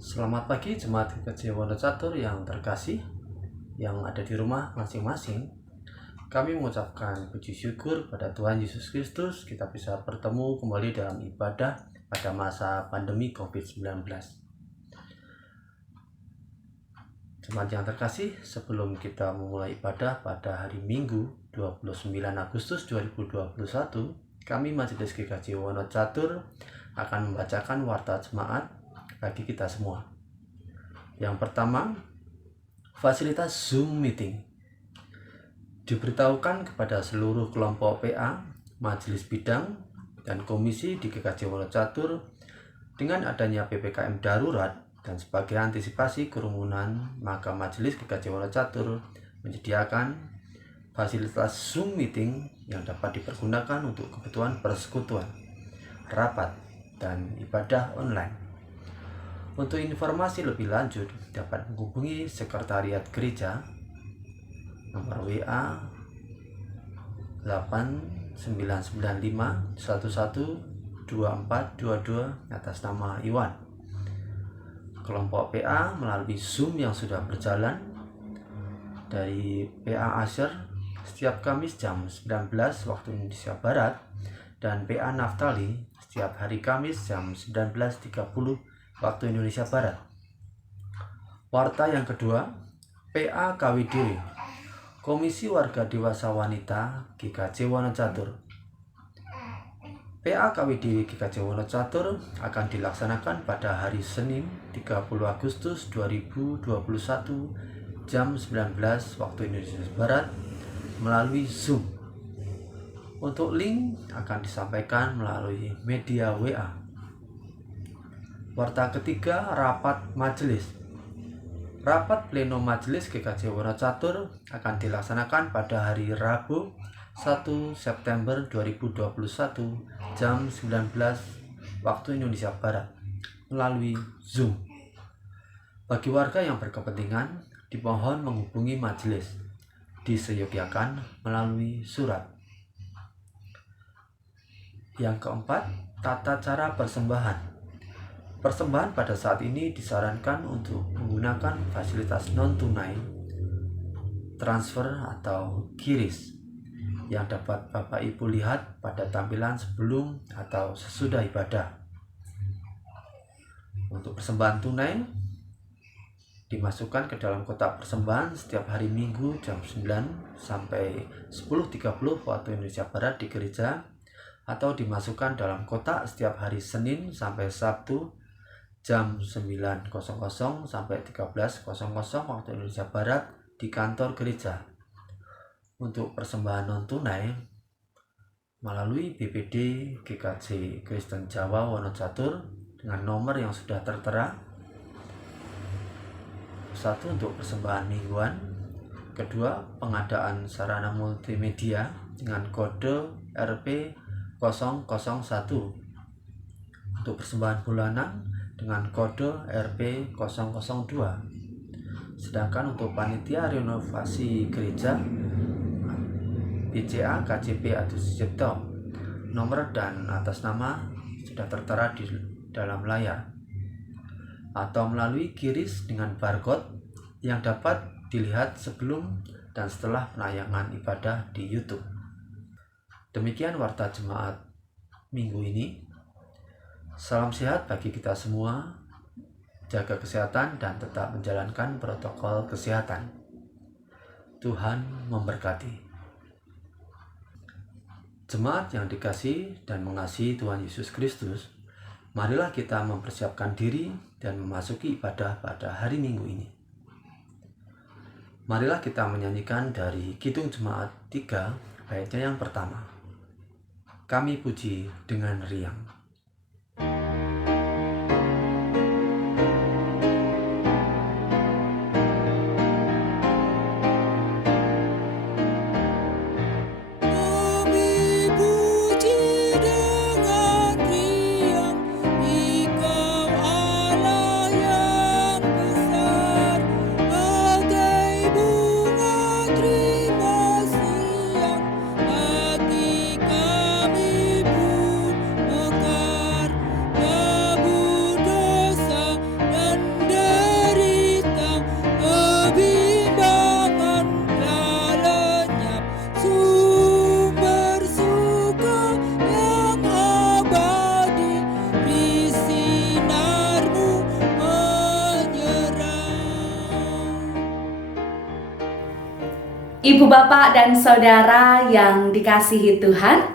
Selamat pagi jemaat GKJ Wonocatur yang terkasih, yang ada di rumah masing-masing. Kami mengucapkan puji syukur pada Tuhan Yesus Kristus kita bisa bertemu kembali dalam ibadah pada masa pandemi COVID-19. Jemaat yang terkasih, sebelum kita memulai ibadah pada hari Minggu 29 Agustus 2021, kami Majelis GKJ Wonocatur akan membacakan warta jemaat bagi kita semua. Yang pertama, fasilitas Zoom meeting. Diberitahukan kepada seluruh kelompok PA, majelis bidang, dan komisi di GKJ Wonocatur dengan adanya PPKM darurat dan sebagai antisipasi kerumunan, maka majelis GKJ Wonocatur menyediakan fasilitas Zoom meeting yang dapat dipergunakan untuk kebutuhan persekutuan, rapat, dan ibadah online. Untuk informasi lebih lanjut dapat menghubungi sekretariat gereja nomor WA 8995 112422 atas nama Iwan. Kelompok PA melalui Zoom yang sudah berjalan dari PA Asher setiap Kamis jam 19 waktu Indonesia Barat dan PA Naftali setiap hari Kamis jam 19.30 waktu Indonesia Barat. Warta yang kedua, PA KWD, Komisi Warga Dewasa Wanita GKJ Wonocatur. PA KWD GKJ Wonocatur akan dilaksanakan pada hari Senin 30 Agustus 2021 jam 19 waktu Indonesia Barat melalui Zoom. Untuk link akan disampaikan melalui media WA. Warta ketiga, rapat majelis. Rapat pleno majelis GKJ Wonocatur akan dilaksanakan pada hari Rabu 1 September 2021 jam 19 waktu Indonesia Barat melalui Zoom. Bagi warga yang berkepentingan, dimohon menghubungi majelis disediakan melalui surat. Yang keempat, tata cara persembahan. Persembahan pada saat ini disarankan untuk menggunakan fasilitas non-tunai, transfer atau QRIS yang dapat Bapak Ibu lihat pada tampilan sebelum atau sesudah ibadah. Untuk persembahan tunai dimasukkan ke dalam kotak persembahan setiap hari Minggu jam 9 sampai 10.30 waktu Indonesia Barat di gereja, atau dimasukkan dalam kotak setiap hari Senin sampai Sabtu jam 9.00 sampai 13.00 waktu Indonesia Barat di kantor gereja. Untuk persembahan non-tunai melalui BPD GKJ Kristen Jawa Wonocatur dengan nomor yang sudah tertera. Satu, untuk persembahan mingguan. Kedua, pengadaan sarana multimedia dengan kode RP 001. Untuk persembahan bulanan dengan kode RP 002. Sedangkan untuk panitia renovasi gereja BCA KJP Adi Sucipto, nomor dan atas nama sudah tertera di dalam layar, atau melalui QRIS dengan barcode yang dapat dilihat sebelum dan setelah penayangan ibadah di YouTube. Demikian warta jemaat minggu ini. Salam sehat bagi kita semua, jaga kesehatan dan tetap menjalankan protokol kesehatan. Tuhan memberkati. Jemaat yang dikasihi dan mengasihi Tuhan Yesus Kristus, marilah kita mempersiapkan diri dan memasuki ibadah pada hari Minggu ini. Marilah kita menyanyikan dari Kidung Jemaat 3, baitnya yang pertama. Kami puji dengan riang. Terima kasih yang hati kami pun Ibu, bapak, dan saudara yang dikasihi Tuhan,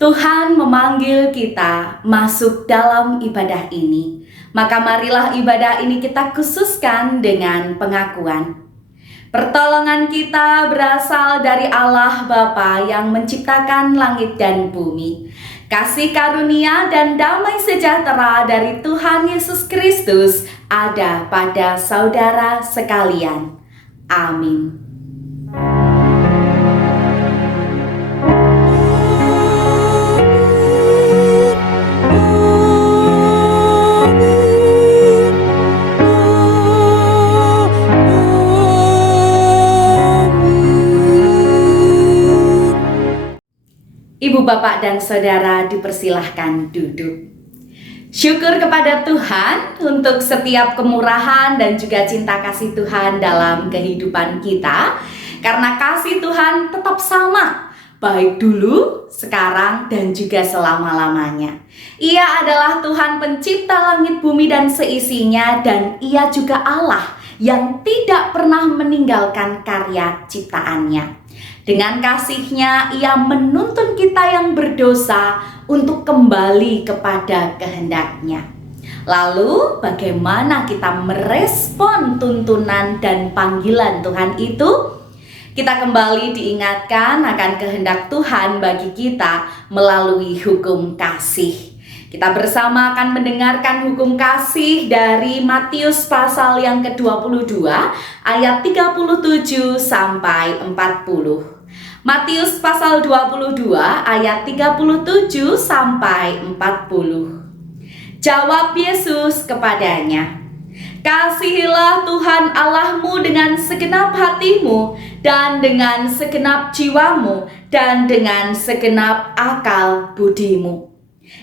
Tuhan memanggil kita masuk dalam ibadah ini. Maka marilah ibadah ini kita khususkan dengan pengakuan. Pertolongan kita berasal dari Allah Bapa yang menciptakan langit dan bumi. Kasih karunia dan damai sejahtera dari Tuhan Yesus Kristus ada pada saudara sekalian. Amin. Ibu, bapak, dan saudara dipersilahkan duduk. Syukur kepada Tuhan untuk setiap kemurahan dan juga cinta kasih Tuhan dalam kehidupan kita. Karena kasih Tuhan tetap sama, baik dulu, sekarang, dan juga selama-lamanya. Ia adalah Tuhan pencipta langit, bumi, dan seisinya, dan Ia juga Allah yang tidak pernah meninggalkan karya ciptaannya. Dengan kasih-Nya, Ia menuntun kita yang berdosa untuk kembali kepada kehendak-Nya. Lalu, bagaimana kita merespon tuntunan dan panggilan Tuhan itu? Kita kembali diingatkan akan kehendak Tuhan bagi kita melalui hukum kasih. Kita bersama akan mendengarkan hukum kasih dari Matius pasal yang ke-22 ayat 37 sampai 40. Matius pasal 22 ayat 37 sampai 40. Jawab Yesus kepadanya, "Kasihilah Tuhan Allahmu dengan segenap hatimu dan dengan segenap jiwamu dan dengan segenap akal budimu."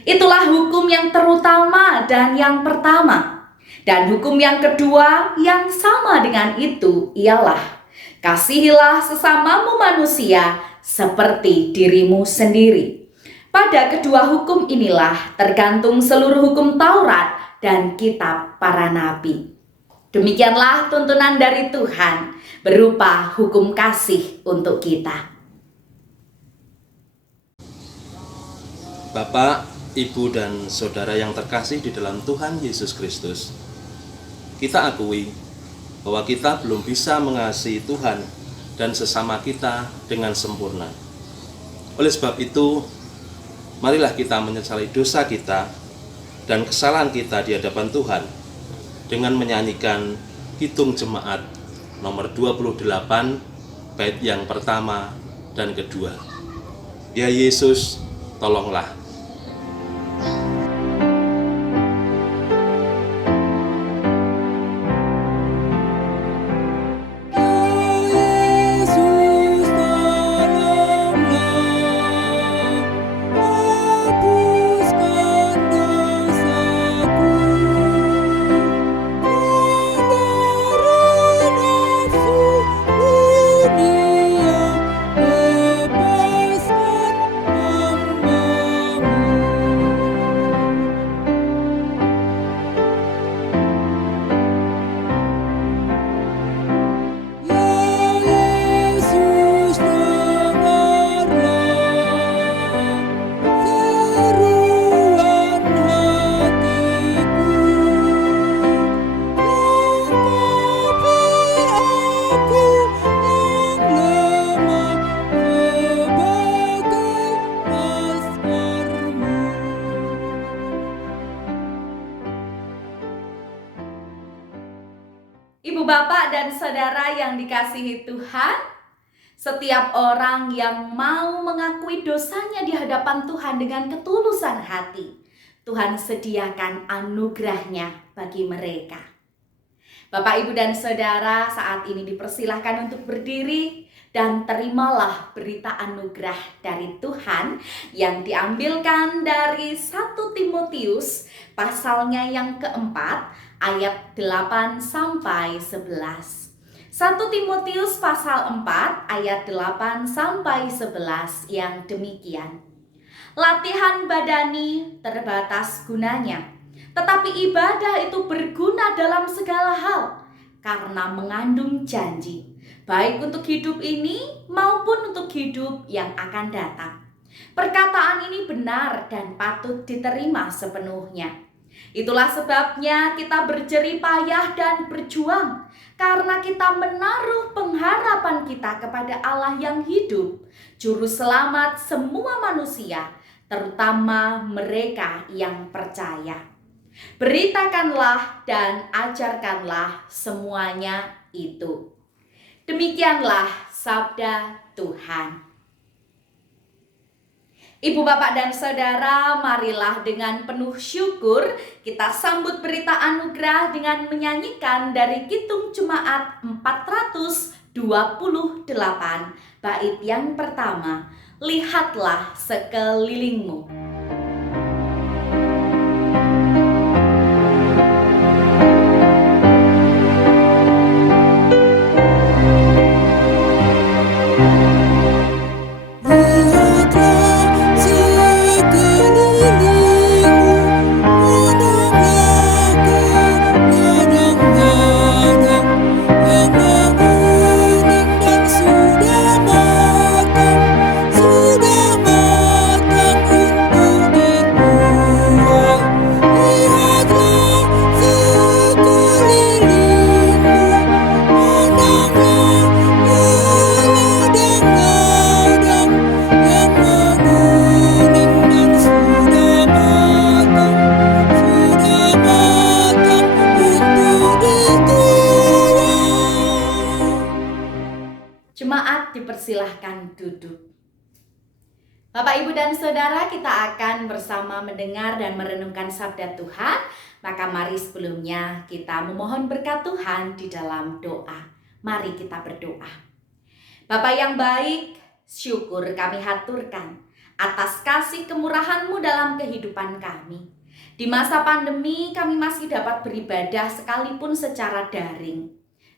Itulah hukum yang terutama dan yang pertama. Dan hukum yang kedua yang sama dengan itu ialah, kasihilah sesamamu manusia seperti dirimu sendiri. Pada kedua hukum inilah tergantung seluruh hukum Taurat dan kitab para nabi. Demikianlah tuntunan dari Tuhan berupa hukum kasih untuk kita. Bapak, Ibu, dan saudara yang terkasih di dalam Tuhan Yesus Kristus, kita akui bahwa kita belum bisa mengasihi Tuhan dan sesama kita dengan sempurna. Oleh sebab itu, marilah kita menyesali dosa kita dan kesalahan kita di hadapan Tuhan dengan menyanyikan Kidung Jemaat nomor 28 bait yang pertama dan kedua. Ya Yesus, tolonglah. Ibu, bapak, dan saudara yang dikasihi Tuhan, setiap orang yang mau mengakui dosanya di hadapan Tuhan dengan ketulusan hati, Tuhan sediakan anugerahnya bagi mereka. Bapak, Ibu, dan saudara, saat ini dipersilahkan untuk berdiri dan terimalah berita anugerah dari Tuhan yang diambilkan dari 1 Timotius pasalnya yang keempat ayat 8 sampai 11. 1 Timotius pasal 4 ayat 8 sampai 11 yang demikian. Latihan badani terbatas gunanya, tetapi ibadah itu berguna dalam segala hal karena mengandung janji. baik untuk hidup ini maupun untuk hidup yang akan datang. Perkataan ini benar dan patut diterima sepenuhnya. Itulah sebabnya kita berjerih payah dan berjuang, karena kita menaruh pengharapan kita kepada Allah yang hidup, Juru Selamat semua manusia, terutama mereka yang percaya. Beritakanlah dan ajarkanlah semuanya itu. Demikianlah sabda Tuhan. Ibu, bapak, dan saudara, marilah dengan penuh syukur kita sambut berita anugerah dengan menyanyikan dari Kidung Jemaat 428, bait yang pertama, lihatlah sekelilingmu. Dipersilahkan duduk. Bapak, Ibu, dan Saudara, kita akan bersama mendengar dan merenungkan sabda Tuhan. Maka mari sebelumnya kita memohon berkat Tuhan di dalam doa. Mari kita berdoa. Bapa yang baik, syukur kami haturkan atas kasih kemurahan-Mu dalam kehidupan kami. Di masa pandemi kami masih dapat beribadah sekalipun secara daring.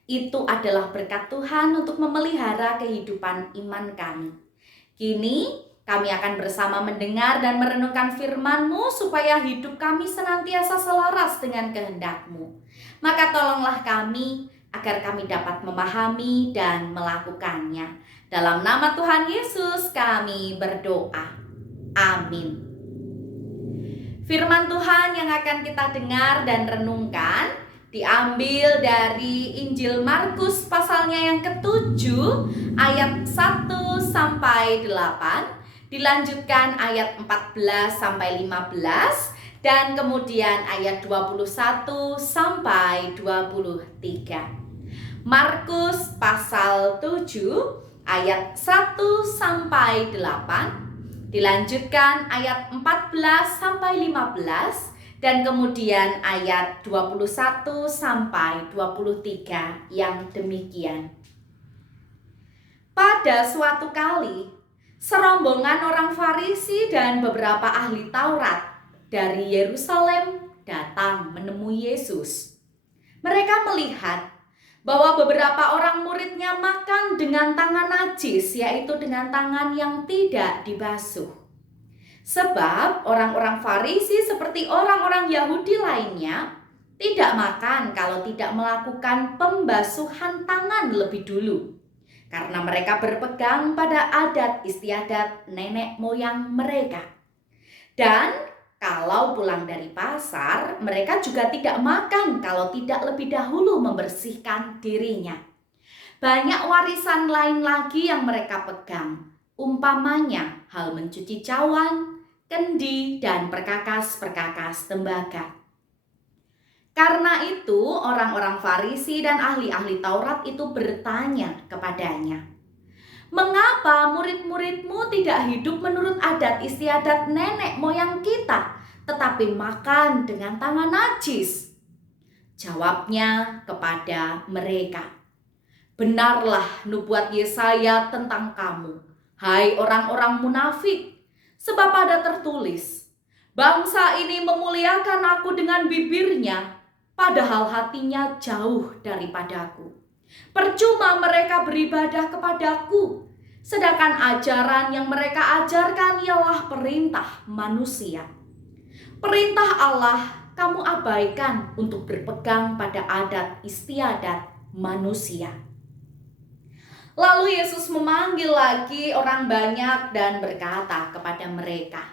Itu adalah berkat Tuhan untuk memelihara kehidupan iman kami. Kini kami akan bersama mendengar dan merenungkan firman-Mu supaya hidup kami senantiasa selaras dengan kehendak-Mu. Maka tolonglah kami agar kami dapat memahami dan melakukannya. Dalam nama Tuhan Yesus kami berdoa. Amin. Firman Tuhan yang akan kita dengar dan renungkan diambil dari Injil Markus pasalnya yang ke-7 ayat 1 sampai 8, dilanjutkan ayat 14 sampai 15 dan kemudian ayat 21 sampai 23. Markus pasal 7 ayat 1 sampai 8, dilanjutkan ayat 14 sampai 15 dan kemudian ayat 21 sampai 23 yang demikian. Pada suatu kali, serombongan orang Farisi dan beberapa ahli Taurat dari Yerusalem datang menemui Yesus. Mereka melihat bahwa beberapa orang muridnya makan dengan tangan najis, yaitu dengan tangan yang tidak dibasuh. Sebab orang-orang Farisi seperti orang-orang Yahudi lainnya tidak makan kalau tidak melakukan pembasuhan tangan lebih dulu, karena mereka berpegang pada adat istiadat nenek moyang mereka. Dan kalau pulang dari pasar, mereka juga tidak makan kalau tidak lebih dahulu membersihkan dirinya. Banyak warisan lain lagi yang mereka pegang, umpamanya hal mencuci cawan, kendi, dan perkakas-perkakas tembaga. Karena itu, orang-orang Farisi dan ahli-ahli Taurat itu bertanya kepadanya, "Mengapa murid-muridmu tidak hidup menurut adat istiadat nenek moyang kita, tetapi makan dengan tangan najis?" Jawabnya kepada mereka, "Benarlah nubuat Yesaya tentang kamu, hai orang-orang munafik. Sebab ada tertulis, bangsa ini memuliakan aku dengan bibirnya, padahal hatinya jauh daripadaku. Percuma mereka beribadah kepadaku, sedangkan ajaran yang mereka ajarkan ialah perintah manusia. Perintah Allah kamu abaikan untuk berpegang pada adat istiadat manusia." Lalu Yesus memanggil lagi orang banyak dan berkata kepada mereka,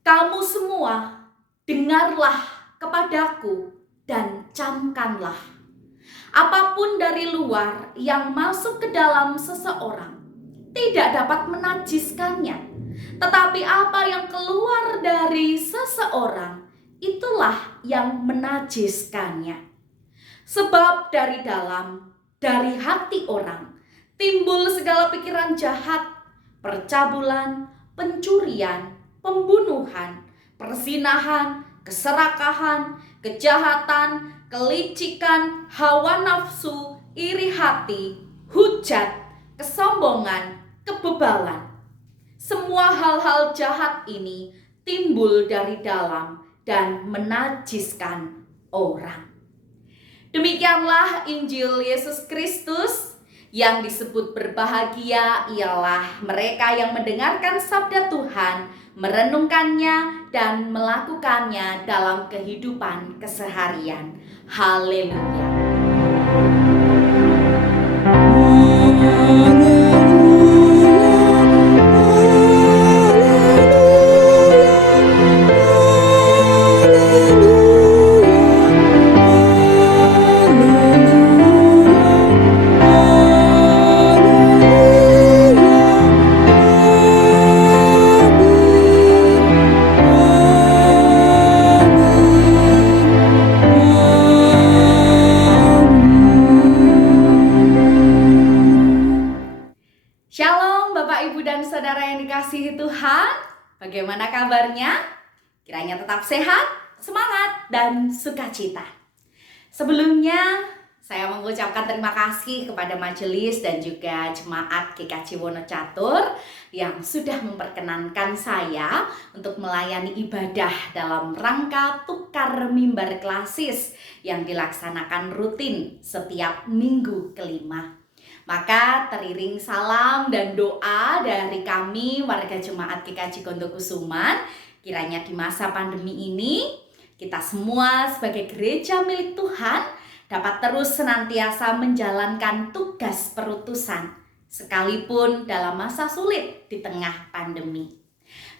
"Kamu semua, dengarlah kepadaku dan camkanlah. Apapun dari luar yang masuk ke dalam seseorang tidak dapat menajiskannya. Tetapi apa yang keluar dari seseorang, itulah yang menajiskannya. Sebab dari dalam, dari hati orang, timbul segala pikiran jahat, percabulan, pencurian, pembunuhan, perzinahan, keserakahan, kejahatan, kelicikan, hawa nafsu, iri hati, hujat, kesombongan, kebebalan. Semua hal-hal jahat ini timbul dari dalam dan menajiskan orang." Demikianlah Injil Yesus Kristus. Yang disebut berbahagia ialah mereka yang mendengarkan sabda Tuhan, merenungkannya dan melakukannya dalam kehidupan keseharian. Haleluya. Shalom Bapak Ibu dan Saudara yang dikasihi Tuhan. Bagaimana kabarnya? Kiranya tetap sehat, semangat, dan sukacita. Sebelumnya saya mengucapkan terima kasih kepada majelis dan juga jemaat GKJ Wonocatur yang sudah memperkenankan saya untuk melayani ibadah dalam rangka tukar mimbar klasis yang dilaksanakan rutin setiap minggu kelima. Maka teriring salam dan doa dari kami warga jemaat GKJ Kondokusuman, kiranya di masa pandemi ini kita semua sebagai gereja milik Tuhan dapat terus senantiasa menjalankan tugas perutusan sekalipun dalam masa sulit di tengah pandemi.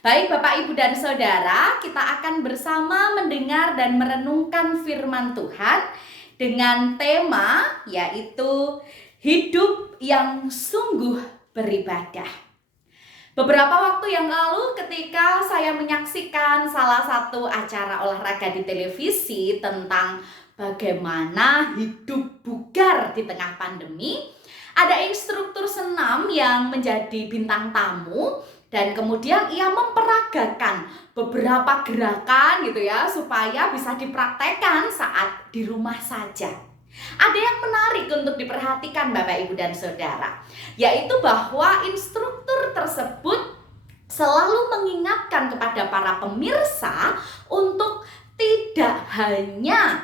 Baik Bapak Ibu dan Saudara, kita akan bersama mendengar dan merenungkan firman Tuhan dengan tema yaitu hidup yang sungguh beribadah. Beberapa waktu yang lalu ketika saya menyaksikan salah satu acara olahraga di televisi tentang bagaimana hidup bugar di tengah pandemi, ada instruktur senam yang menjadi bintang tamu dan kemudian ia memperagakan beberapa gerakan gitu ya supaya bisa dipraktekkan saat di rumah saja. Ada yang menarik untuk diperhatikan Bapak Ibu dan Saudara, yaitu bahwa instruktur tersebut selalu mengingatkan kepada para pemirsa untuk tidak hanya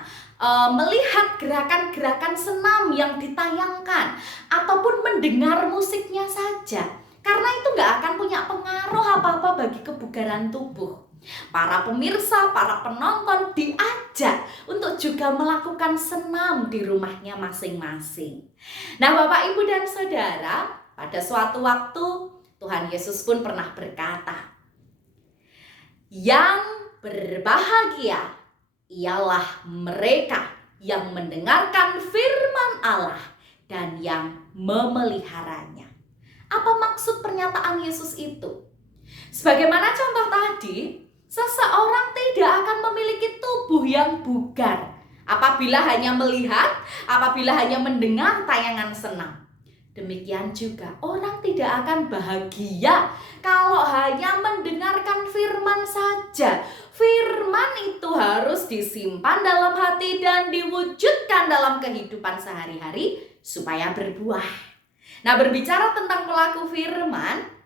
melihat gerakan-gerakan senam yang ditayangkan ataupun mendengar musiknya saja, karena itu nggak akan punya pengaruh apa-apa bagi kebugaran tubuh. Para pemirsa, para penonton diajak untuk juga melakukan senam di rumahnya masing-masing. Nah Bapak Ibu dan Saudara, pada suatu waktu Tuhan Yesus pun pernah berkata, "Yang berbahagia ialah mereka yang mendengarkan firman Allah dan yang memeliharanya." Apa maksud pernyataan Yesus itu? Sebagaimana contoh tadi, seseorang tidak akan memiliki tubuh yang bugar apabila hanya melihat, apabila hanya mendengar tayangan senam. Demikian juga orang tidak akan bahagia kalau hanya mendengarkan firman saja. Firman itu harus disimpan dalam hati dan diwujudkan dalam kehidupan sehari-hari supaya berbuah. Nah, berbicara tentang pelaku firman,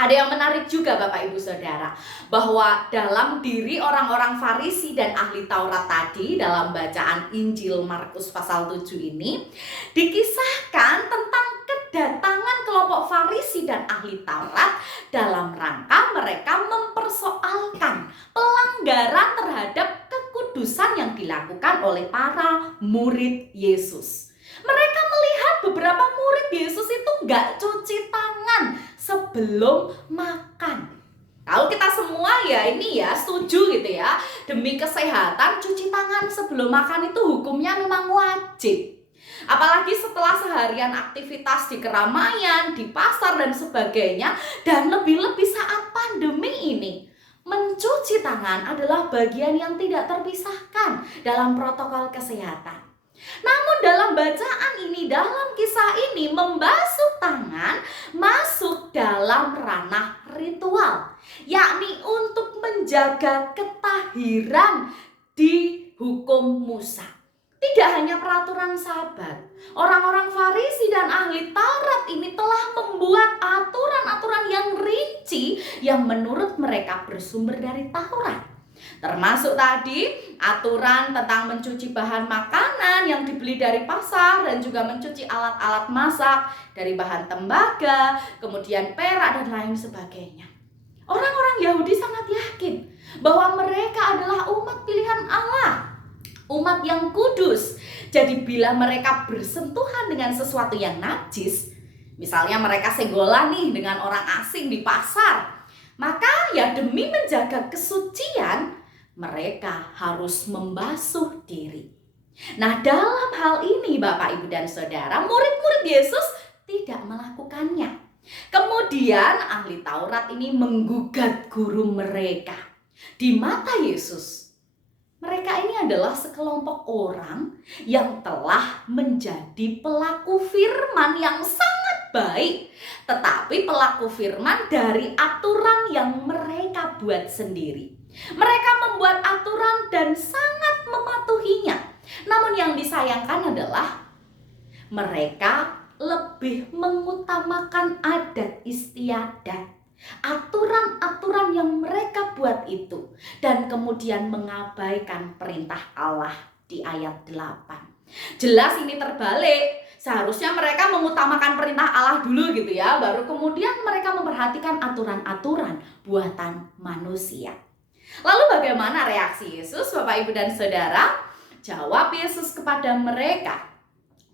ada yang menarik juga Bapak Ibu Saudara, bahwa dalam diri orang-orang Farisi dan ahli Taurat tadi dalam bacaan Injil Markus pasal 7 ini dikisahkan tentang kedatangan kelompok Farisi dan ahli Taurat dalam rangka mereka mempersoalkan pelanggaran terhadap kekudusan yang dilakukan oleh para murid Yesus. Mereka melihat beberapa beberapa murid Yesus itu nggak cuci tangan sebelum makan. Kalau kita semua ya ini ya setuju gitu ya, demi kesehatan cuci tangan sebelum makan itu hukumnya memang wajib. Apalagi setelah seharian aktivitas di keramaian, di pasar dan sebagainya, dan lebih-lebih saat pandemi ini. Mencuci tangan adalah bagian yang tidak terpisahkan dalam protokol kesehatan. Namun dalam bacaan ini, dalam kisah ini, membasuh tangan masuk dalam ranah ritual, yakni untuk menjaga ketahiran di hukum Musa. Tidak hanya peraturan Sabat, orang-orang Farisi dan ahli Taurat ini telah membuat aturan-aturan yang rinci yang menurut mereka bersumber dari Taurat. Termasuk tadi aturan tentang mencuci bahan makanan yang dibeli dari pasar dan juga mencuci alat-alat masak dari bahan tembaga, kemudian perak dan lain sebagainya. Orang-orang Yahudi sangat yakin bahwa mereka adalah umat pilihan Allah, umat yang kudus. Jadi bila mereka bersentuhan dengan sesuatu yang najis, misalnya mereka senggolan nih dengan orang asing di pasar, maka ya demi menjaga kesucian, mereka harus membasuh diri. Nah, dalam hal ini Bapak, Ibu, dan Saudara, murid-murid Yesus tidak melakukannya. Kemudian ahli Taurat ini menggugat guru mereka. Di mata Yesus, mereka ini adalah sekelompok orang yang telah menjadi pelaku firman yang sangat baik, tetapi pelaku firman dari aturan yang mereka buat sendiri. Mereka membuat aturan dan sangat mematuhinya. Namun yang disayangkan adalah mereka lebih mengutamakan adat istiadat, aturan-aturan yang mereka buat itu, dan kemudian mengabaikan perintah Allah di ayat 8. Jelas ini terbalik. Seharusnya mereka mengutamakan perintah Allah dulu gitu ya, baru kemudian mereka memperhatikan aturan-aturan buatan manusia. Lalu bagaimana reaksi Yesus, Bapak, Ibu, dan Saudara? Jawab Yesus kepada mereka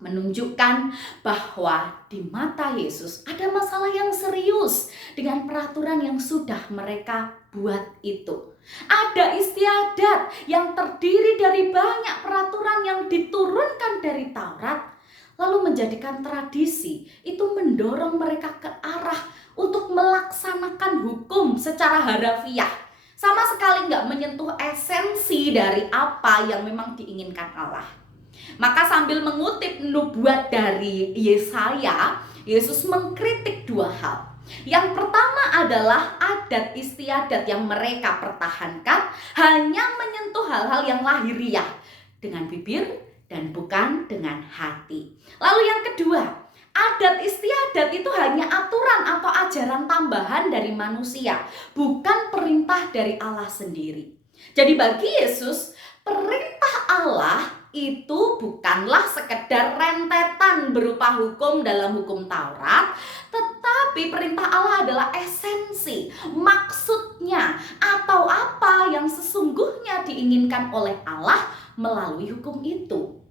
menunjukkan bahwa di mata Yesus ada masalah yang serius dengan peraturan yang sudah mereka buat itu. Ada istiadat yang terdiri dari banyak peraturan yang diturunkan dari Taurat, lalu menjadikan tradisi itu mendorong mereka ke arah untuk melaksanakan hukum secara harafiah, sama sekali nggak menyentuh esensi dari apa yang memang diinginkan Allah. Maka sambil mengutip nubuat dari Yesaya, Yesus mengkritik dua hal. Yang pertama adalah adat istiadat yang mereka pertahankan hanya menyentuh hal-hal yang lahiriah dengan bibir dan bukan dengan hati. Lalu yang kedua, adat istiadat itu hanya aturan atau ajaran tambahan dari manusia, bukan perintah dari Allah sendiri. Jadi bagi Yesus, perintah Allah itu bukanlah sekedar rentetan berupa hukum dalam hukum Taurat, tetapi perintah Allah adalah esensi, maksudnya, atau apa yang sesungguhnya diinginkan oleh Allah melalui hukum itu.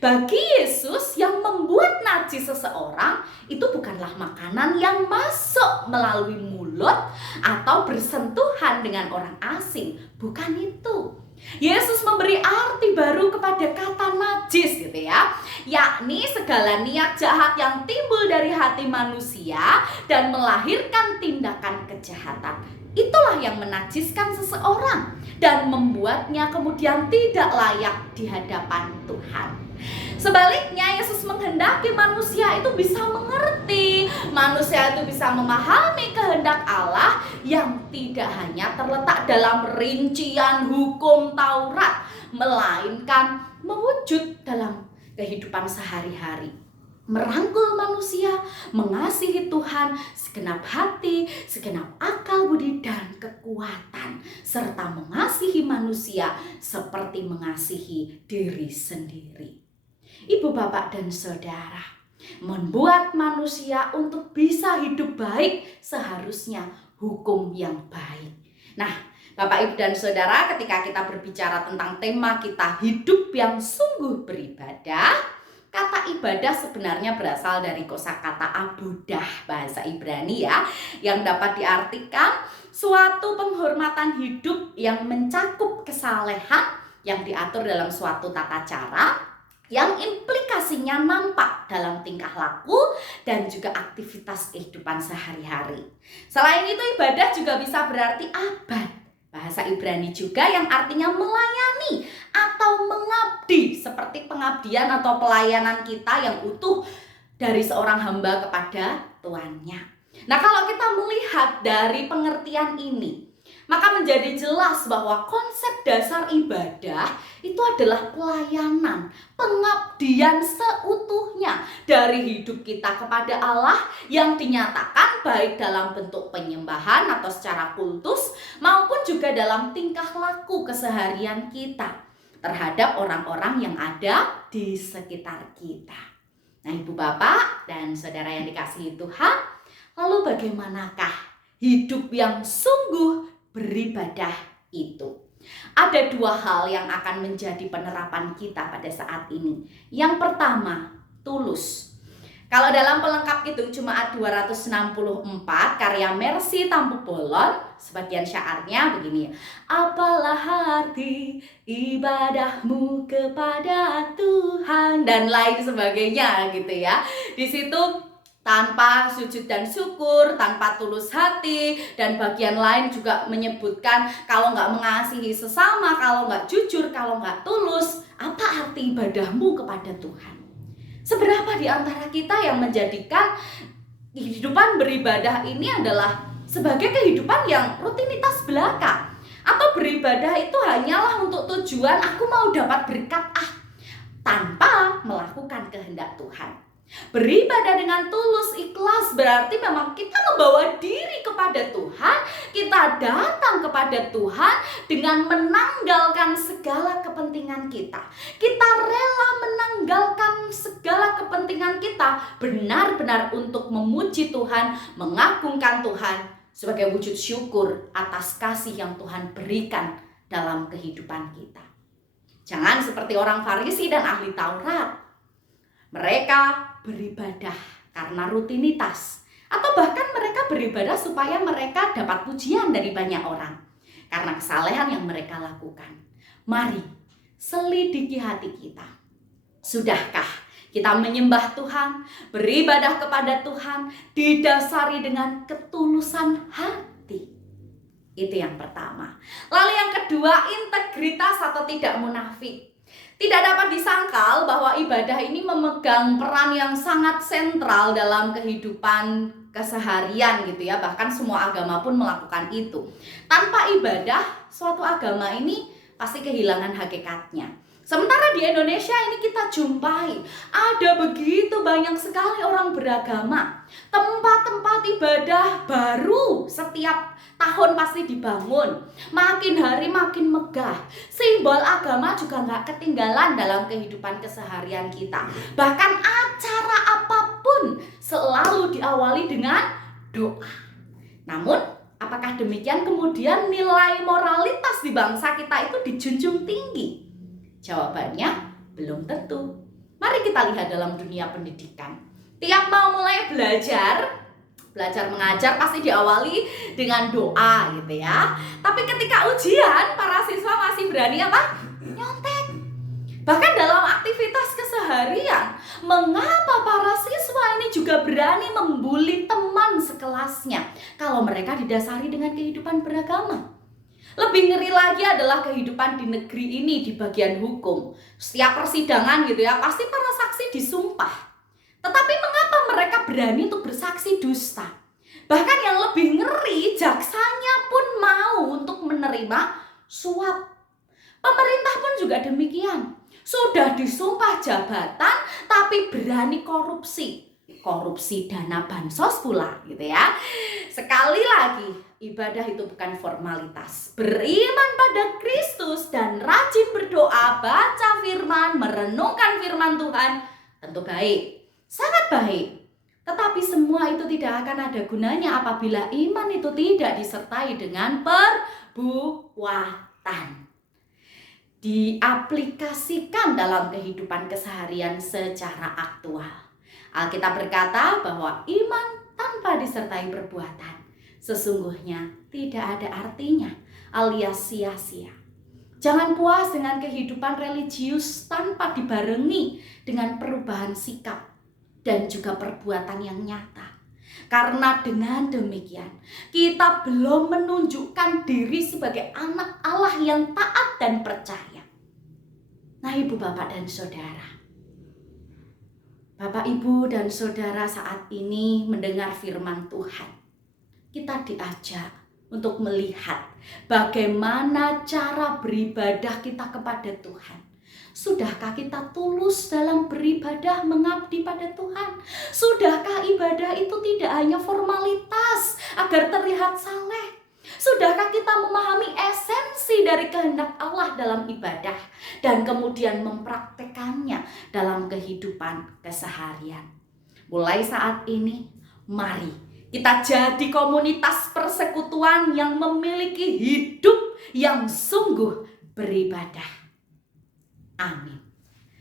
Bagi Yesus, yang membuat najis seseorang itu bukanlah makanan yang masuk melalui mulut atau bersentuhan dengan orang asing, bukan itu. Yesus memberi arti baru kepada kata najis gitu ya, yakni segala niat jahat yang timbul dari hati manusia dan melahirkan tindakan kejahatan. Itulah yang menajiskan seseorang dan membuatnya kemudian tidak layak di hadapan Tuhan. Sebaliknya, Yesus menghendaki manusia itu bisa mengerti, manusia itu bisa memahami kehendak Allah yang tidak hanya terletak dalam rincian hukum Taurat, melainkan mewujud dalam kehidupan sehari-hari. Merangkul manusia, mengasihi Tuhan segenap hati, segenap akal budi dan kekuatan, serta mengasihi manusia seperti mengasihi diri sendiri. Ibu, bapak, dan saudara, membuat manusia untuk bisa hidup baik seharusnya hukum yang baik. Nah, Bapak, Ibu, dan Saudara, ketika kita berbicara tentang tema kita hidup yang sungguh beribadah, Kata ibadah sebenarnya berasal dari kosakata abudah bahasa Ibrani ya, yang dapat diartikan suatu penghormatan hidup yang mencakup kesalehan yang diatur dalam suatu tata cara yang implikasinya nampak dalam tingkah laku dan juga aktivitas kehidupan sehari-hari. Selain itu, ibadah juga bisa berarti abad. Bahasa Ibrani juga yang artinya melayani atau mengabdi, seperti pengabdian atau pelayanan kita yang utuh dari seorang hamba kepada tuannya. Nah, kalau kita melihat dari pengertian ini, maka menjadi jelas bahwa konsep dasar ibadah itu adalah pelayanan, pengabdian seutuhnya dari hidup kita kepada Allah yang dinyatakan baik dalam bentuk penyembahan atau secara kultus maupun juga dalam tingkah laku keseharian kita terhadap orang-orang yang ada di sekitar kita. Nah, Ibu Bapak dan Saudara yang dikasihi Tuhan, lalu bagaimanakah hidup yang sungguh beribadah itu? Ada dua hal yang akan menjadi penerapan kita pada saat ini. Yang pertama, tulus. Kalau dalam pelengkap Kidung Jumat 264 karya Mercy Tampu Bolon, sebagian syairnya begini: apalah arti ibadahmu kepada Tuhan, dan lain sebagainya gitu ya. Di situ tanpa sujud dan syukur, tanpa tulus hati, dan bagian lain juga menyebutkan kalau nggak mengasihi sesama, kalau nggak jujur, kalau nggak tulus, apa arti ibadahmu kepada Tuhan? Seberapa di antara kita yang menjadikan kehidupan beribadah ini adalah sebagai kehidupan yang rutinitas belaka, atau beribadah itu hanyalah untuk tujuan aku mau dapat berkat tanpa melakukan kehendak Tuhan. Beribadah dengan tulus, ikhlas berarti memang kita membawa diri kepada Tuhan, kita datang kepada Tuhan dengan menanggalkan segala kepentingan kita. Kita rela menanggalkan segala kepentingan kita benar-benar untuk memuji Tuhan, mengagungkan Tuhan sebagai wujud syukur atas kasih yang Tuhan berikan dalam kehidupan kita. Jangan seperti orang Farisi dan ahli Taurat. Mereka beribadah karena rutinitas, atau bahkan mereka beribadah supaya mereka dapat pujian dari banyak orang karena kesalehan yang mereka lakukan. Mari selidiki hati kita. Sudahkah kita menyembah Tuhan, beribadah kepada Tuhan didasari dengan ketulusan hati? Itu yang pertama. Lalu yang kedua, integritas atau tidak munafik. Tidak dapat disangkal bahwa ibadah ini memegang peran yang sangat sentral dalam kehidupan keseharian gitu ya. Bahkan semua agama pun melakukan itu. Tanpa ibadah, suatu agama ini pasti kehilangan hakikatnya. Sementara di Indonesia ini kita jumpai ada begitu banyak sekali orang beragama. Tempat-tempat ibadah baru setiap tahun pasti dibangun. Makin hari makin megah. Simbol agama juga nggak ketinggalan dalam kehidupan keseharian kita. Bahkan acara apapun selalu diawali dengan doa. Namun, apakah demikian kemudian nilai moralitas di bangsa kita itu dijunjung tinggi? Jawabannya belum tentu. Mari kita lihat dalam dunia pendidikan. Tiap mau mulai belajar mengajar pasti diawali dengan doa gitu ya. Tapi ketika ujian, para siswa masih berani apa? Nyontek. Bahkan dalam aktivitas keseharian, mengapa para siswa ini juga berani membuli teman sekelasnya kalau mereka didasari dengan kehidupan beragama? Lebih ngeri lagi adalah kehidupan di negeri ini di bagian hukum. Setiap persidangan gitu ya, pasti para saksi disumpah. Tetapi mengapa mereka berani untuk bersaksi dusta? Bahkan yang lebih ngeri, jaksanya pun mau untuk menerima suap. Pemerintah pun juga demikian. Sudah disumpah jabatan, tapi berani korupsi. Korupsi dana bansos pula gitu ya. Sekali lagi, ibadah itu bukan formalitas. Beriman pada Kristus dan rajin berdoa, baca firman, merenungkan firman Tuhan tentu baik, sangat baik. Tetapi semua itu tidak akan ada gunanya apabila iman itu tidak disertai dengan perbuatan. diaplikasikan dalam kehidupan keseharian secara aktual. Alkitab berkata bahwa iman tanpa disertai perbuatan sesungguhnya tidak ada artinya, alias sia-sia. Jangan puas dengan kehidupan religius tanpa dibarengi dengan perubahan sikap dan juga perbuatan yang nyata. Karena dengan demikian, kita belum menunjukkan diri sebagai anak Allah yang taat dan percaya. Nah, Ibu, Bapak, dan Saudara, Bapak, Ibu, dan Saudara saat ini mendengar firman Tuhan. Kita diajak untuk melihat bagaimana cara beribadah kita kepada Tuhan. Sudahkah kita tulus dalam beribadah mengabdi pada Tuhan? Sudahkah ibadah itu tidak hanya formalitas agar terlihat saleh? Sudahkah kita memahami esensi dari kehendak Allah dalam ibadah dan kemudian mempraktekannya dalam kehidupan keseharian? Mulai saat ini, mari kita jadi komunitas persekutuan yang memiliki hidup yang sungguh beribadah. Amin.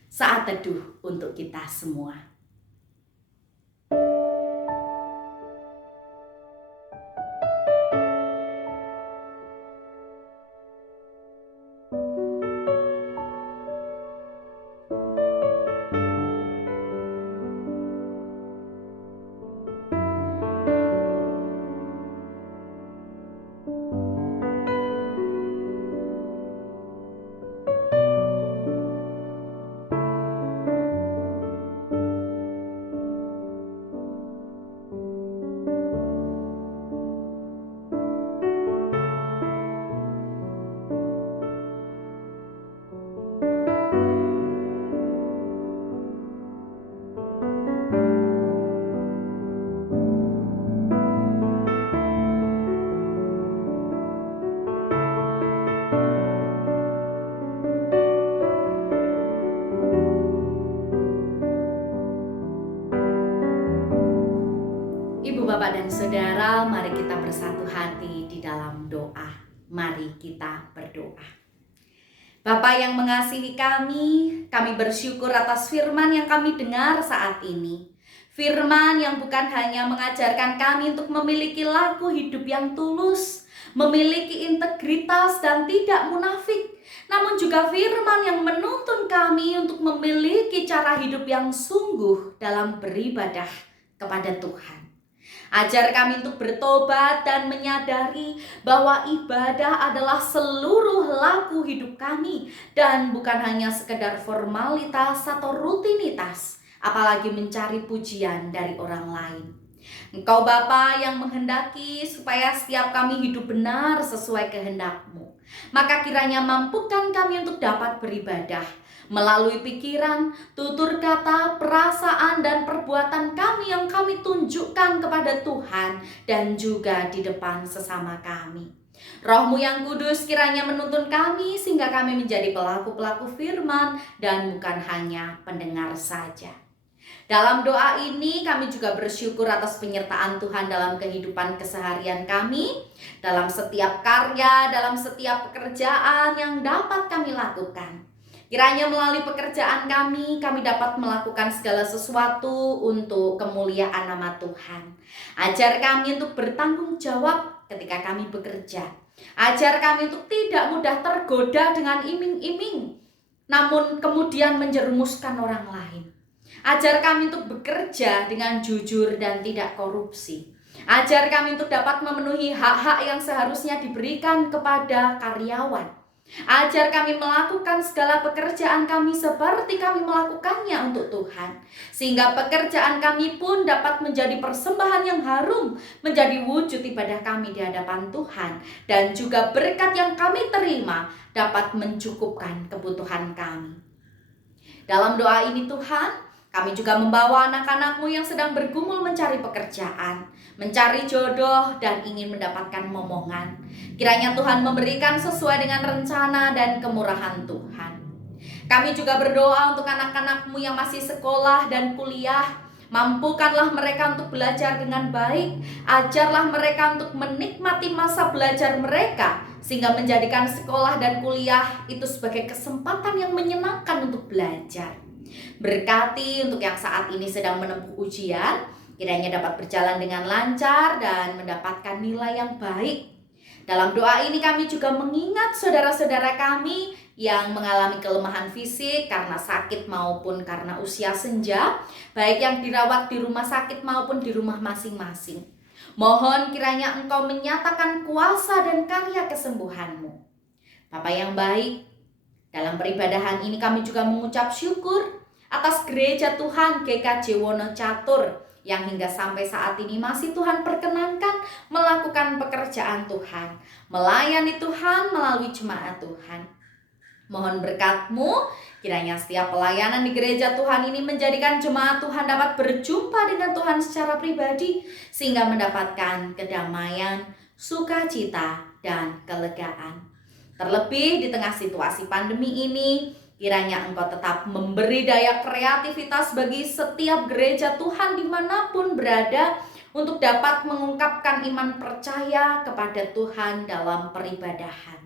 Saat teduh untuk kita semua. Ibu, Bapak, dan Saudara, mari kita bersatu hati di dalam doa. Mari kita berdoa. Bapa yang mengasihi kami bersyukur atas firman yang kami dengar saat ini. Firman yang bukan hanya mengajarkan kami untuk memiliki laku hidup yang tulus, memiliki integritas dan tidak munafik, namun juga firman yang menuntun kami untuk memiliki cara hidup yang sungguh dalam beribadah kepada Tuhan. Ajar kami untuk bertobat dan menyadari bahwa ibadah adalah seluruh laku hidup kami dan bukan hanya sekedar formalitas atau rutinitas, apalagi mencari pujian dari orang lain. Engkau Bapa yang menghendaki supaya setiap kami hidup benar sesuai kehendak-Mu. Maka kiranya mampukan kami untuk dapat beribadah melalui pikiran, tutur kata, perasaan, dan perbuatan kami yang kami tunjukkan kepada Tuhan dan juga di depan sesama kami. Roh-Mu yang kudus kiranya menuntun kami sehingga kami menjadi pelaku-pelaku firman dan bukan hanya pendengar saja. Dalam doa ini kami juga bersyukur atas penyertaan Tuhan dalam kehidupan keseharian kami, dalam setiap karya, dalam setiap pekerjaan yang dapat kami lakukan. Kiranya melalui pekerjaan kami dapat melakukan segala sesuatu untuk kemuliaan nama Tuhan. Ajar kami untuk bertanggung jawab ketika kami bekerja. Ajar kami untuk tidak mudah tergoda dengan iming-iming, namun kemudian menjerumuskan orang lain. Ajar kami untuk bekerja dengan jujur dan tidak korupsi. Ajar kami untuk dapat memenuhi hak-hak yang seharusnya diberikan kepada karyawan. Ajar kami melakukan segala pekerjaan kami seperti kami melakukannya untuk Tuhan, sehingga pekerjaan kami pun dapat menjadi persembahan yang harum, menjadi wujud ibadah kami di hadapan Tuhan, dan juga berkat yang kami terima dapat mencukupkan kebutuhan kami. Dalam doa ini Tuhan, kami juga membawa anak-anak-Mu yang sedang bergumul mencari pekerjaan, mencari jodoh, dan ingin mendapatkan momongan. Kiranya Tuhan memberikan sesuai dengan rencana dan kemurahan Tuhan. Kami juga berdoa untuk anak-anak-Mu yang masih sekolah dan kuliah. Mampukanlah mereka untuk belajar dengan baik. Ajarlah mereka untuk menikmati masa belajar mereka sehingga menjadikan sekolah dan kuliah itu sebagai kesempatan yang menyenangkan untuk belajar. Berkati untuk yang saat ini sedang menempuh ujian, kiranya dapat berjalan dengan lancar dan mendapatkan nilai yang baik. Dalam doa ini kami juga mengingat saudara-saudara kami yang mengalami kelemahan fisik karena sakit maupun karena usia senja, baik yang dirawat di rumah sakit maupun di rumah masing-masing. Mohon kiranya Engkau menyatakan kuasa dan karya kesembuhan-Mu. Bapa yang baik, dalam peribadahan ini kami juga mengucap syukur atas gereja Tuhan GKJ Wonocatur yang hingga sampai saat ini masih Tuhan perkenankan melakukan pekerjaan Tuhan, melayani Tuhan melalui jemaat Tuhan. Mohon berkat-Mu, kiranya setiap pelayanan di gereja Tuhan ini menjadikan jemaat Tuhan dapat berjumpa dengan Tuhan secara pribadi, sehingga mendapatkan kedamaian, sukacita, dan kelegaan. Terlebih di tengah situasi pandemi ini, kiranya Engkau tetap memberi daya kreativitas bagi setiap gereja Tuhan dimanapun berada untuk dapat mengungkapkan iman percaya kepada Tuhan dalam peribadahan.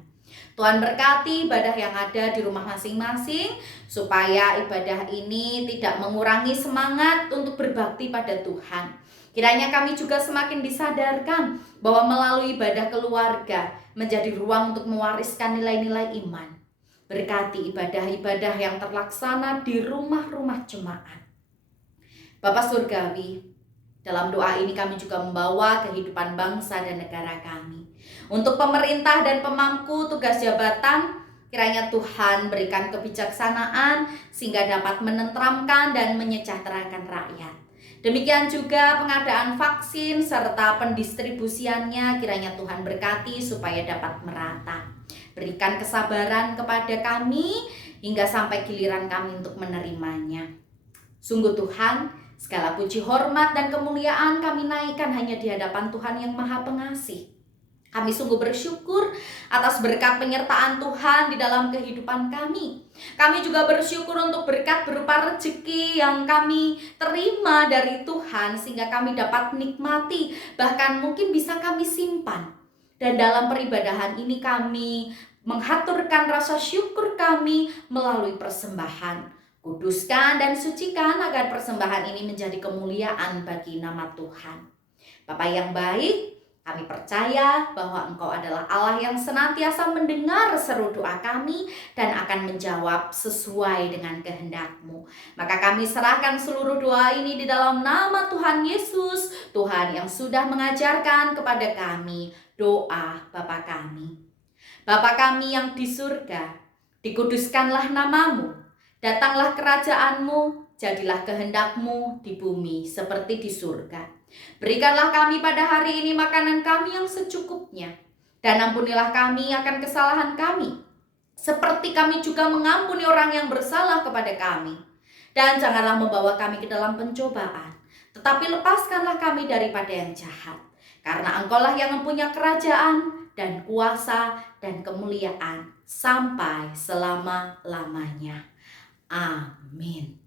Tuhan berkati ibadah yang ada di rumah masing-masing, supaya ibadah ini tidak mengurangi semangat untuk berbakti pada Tuhan. Kiranya kami juga semakin disadarkan bahwa melalui ibadah keluarga menjadi ruang untuk mewariskan nilai-nilai iman. Berkati ibadah-ibadah yang terlaksana di rumah-rumah jemaat. Bapa Surgawi, dalam doa ini kami juga membawa kehidupan bangsa dan negara kami. Untuk pemerintah dan pemangku tugas jabatan, kiranya Tuhan berikan kebijaksanaan sehingga dapat menenteramkan dan menyejahterakan rakyat. Demikian juga pengadaan vaksin serta pendistribusiannya, kiranya Tuhan berkati supaya dapat merata. Berikan kesabaran kepada kami hingga sampai giliran kami untuk menerimanya. Sungguh Tuhan, segala puji, hormat, dan kemuliaan kami naikkan hanya di hadapan Tuhan yang Maha Pengasih. Kami sungguh bersyukur atas berkat penyertaan Tuhan di dalam kehidupan kami. Kami juga bersyukur untuk berkat berupa rezeki yang kami terima dari Tuhan, sehingga kami dapat nikmati, bahkan mungkin bisa kami simpan. Dan dalam peribadahan ini kami menghaturkan rasa syukur kami melalui persembahan. Kuduskan dan sucikan agar persembahan ini menjadi kemuliaan bagi nama Tuhan. Bapa yang baik, kami percaya bahwa Engkau adalah Allah yang senantiasa mendengar seru doa kami dan akan menjawab sesuai dengan kehendak-Mu. Maka kami serahkan seluruh doa ini di dalam nama Tuhan Yesus, Tuhan yang sudah mengajarkan kepada kami doa Bapa kami. Bapa kami yang di surga, dikuduskanlah nama-Mu, datanglah kerajaan-Mu, jadilah kehendak-Mu di bumi seperti di surga. Berikanlah kami pada hari ini makanan kami yang secukupnya, dan ampunilah kami akan kesalahan kami, seperti kami juga mengampuni orang yang bersalah kepada kami. Dan janganlah membawa kami ke dalam pencobaan, tetapi lepaskanlah kami daripada yang jahat. Karena Engkaulah yang mempunyai kerajaan dan kuasa dan kemuliaan sampai selama-lamanya. Amin.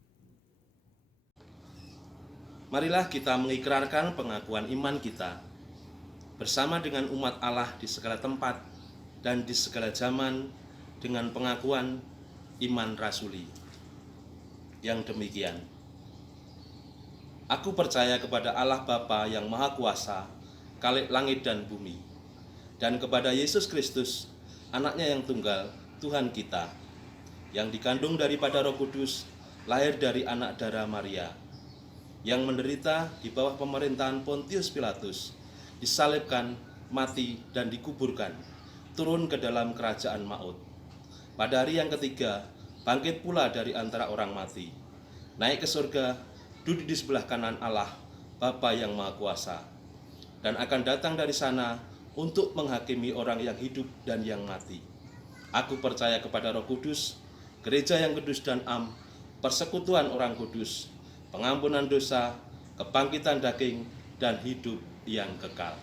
Marilah kita mengikrarkan pengakuan iman kita bersama dengan umat Allah di segala tempat dan di segala zaman dengan pengakuan iman rasuli. Yang demikian, aku percaya kepada Allah Bapa yang Maha Kuasa, Khalik langit dan bumi, dan kepada Yesus Kristus, anaknya yang tunggal, Tuhan kita, yang dikandung daripada Roh Kudus, lahir dari anak darah Maria, yang menderita di bawah pemerintahan Pontius Pilatus, disalibkan, mati, dan dikuburkan, turun ke dalam kerajaan maut. Pada hari yang ketiga, bangkit pula dari antara orang mati, naik ke surga, duduk di sebelah kanan Allah, Bapa yang Maha Kuasa, dan akan datang dari sana untuk menghakimi orang yang hidup dan yang mati. Aku percaya kepada Roh Kudus, gereja yang kudus dan am, persekutuan orang kudus, pengampunan dosa, kebangkitan daging, dan hidup yang kekal.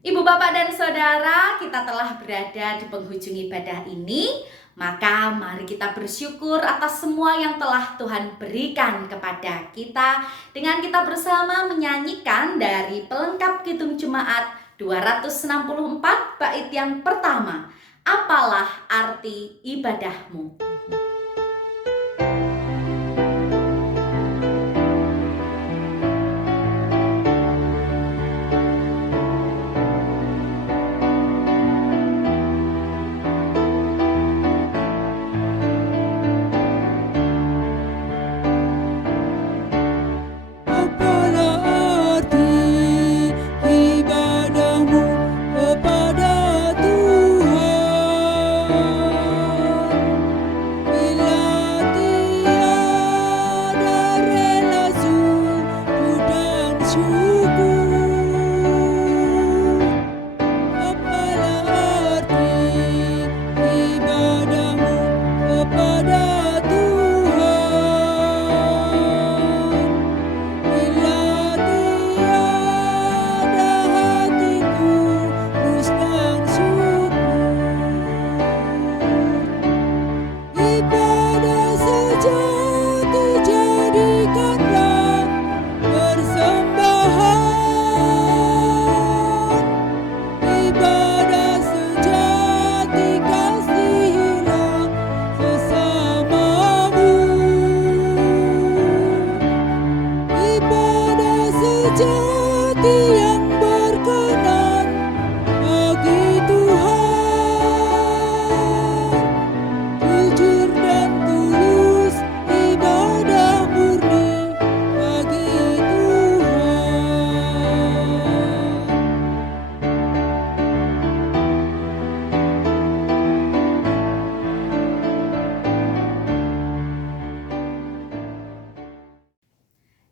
Ibu, bapak, dan saudara, kita telah berada di penghujung ibadah ini. Maka mari kita bersyukur atas semua yang telah Tuhan berikan kepada kita, dengan kita bersama menyanyikan dari pelengkap Kidung Jemaat 264 bait yang pertama. Apalah arti ibadahmu?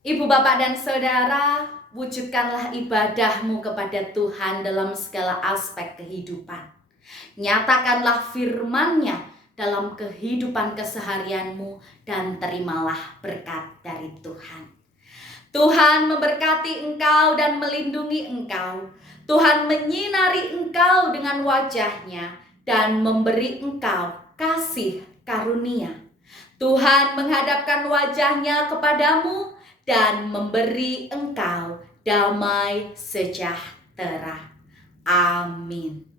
Ibu, bapak, dan saudara, wujudkanlah ibadahmu kepada Tuhan dalam segala aspek kehidupan. Nyatakanlah firman-Nya dalam kehidupan keseharianmu dan terimalah berkat dari Tuhan. Tuhan memberkati engkau dan melindungi engkau. Tuhan menyinari engkau dengan wajah-Nya dan memberi engkau kasih karunia. Tuhan menghadapkan wajah-Nya kepadamu dan memberi engkau damai sejahtera. Amin.